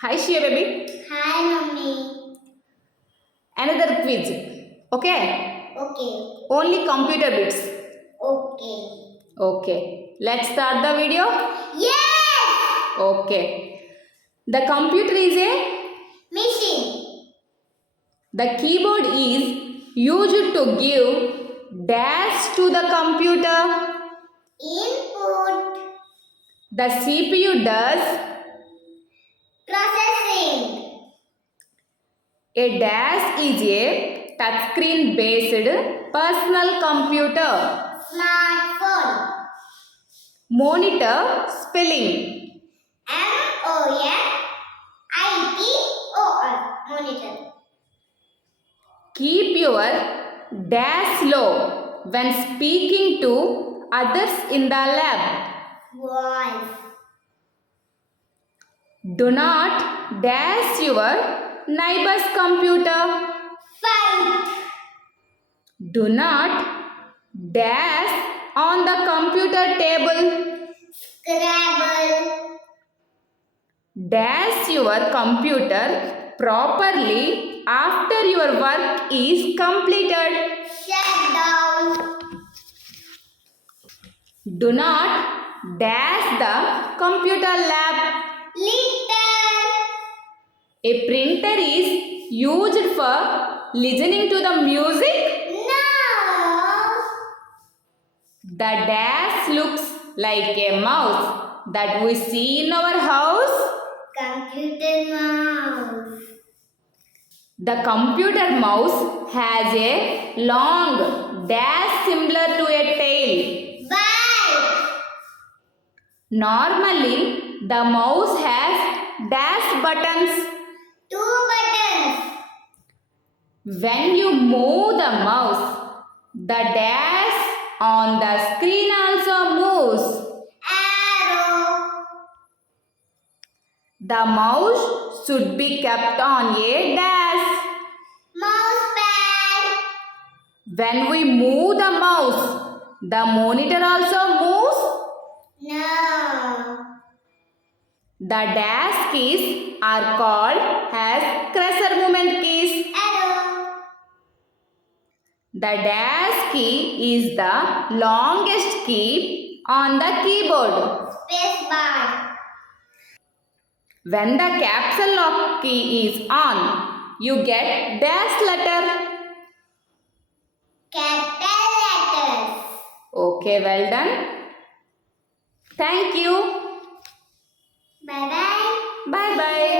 Hi, Shia baby. Hi, Mummy. Another quiz. Okay? Okay. Only computer bits. Okay. Okay. Let's start the video. Yes! Okay. The computer is a Machine. The keyboard is used to give dash to the computer. Input. The CPU does Processing. a dash is a touchscreen based personal computer. Smartphone. Monitor spelling. MONITOR. Monitor. Keep your dash low when speaking to others in the lab. Voice. Do not dash your neighbor's computer. Fight. Do not dash on the computer table. Scrabble. Dash your computer properly after your work is completed. Shut down. Do not dash the computer lab. Litter. A printer is used for listening to the music. No. The dash looks like a mouse that we see in our house. Computer mouse. The computer mouse has a long dash similar to a tail. Bike. Normally, the mouse has dash buttons. 2 buttons. When you move the mouse, the dash on the screen also moves. Arrow. The mouse should be kept on a dash. Mouse pad. When we move the mouse, the monitor also moves. No. The dash keys are called as cursor movement keys. Arrow. The dash key is the longest key on the keyboard. Space bar. When the caps lock key is on, you get dash letter. Capital letters. Okay, well done. Thank you. Bye bye. Bye bye.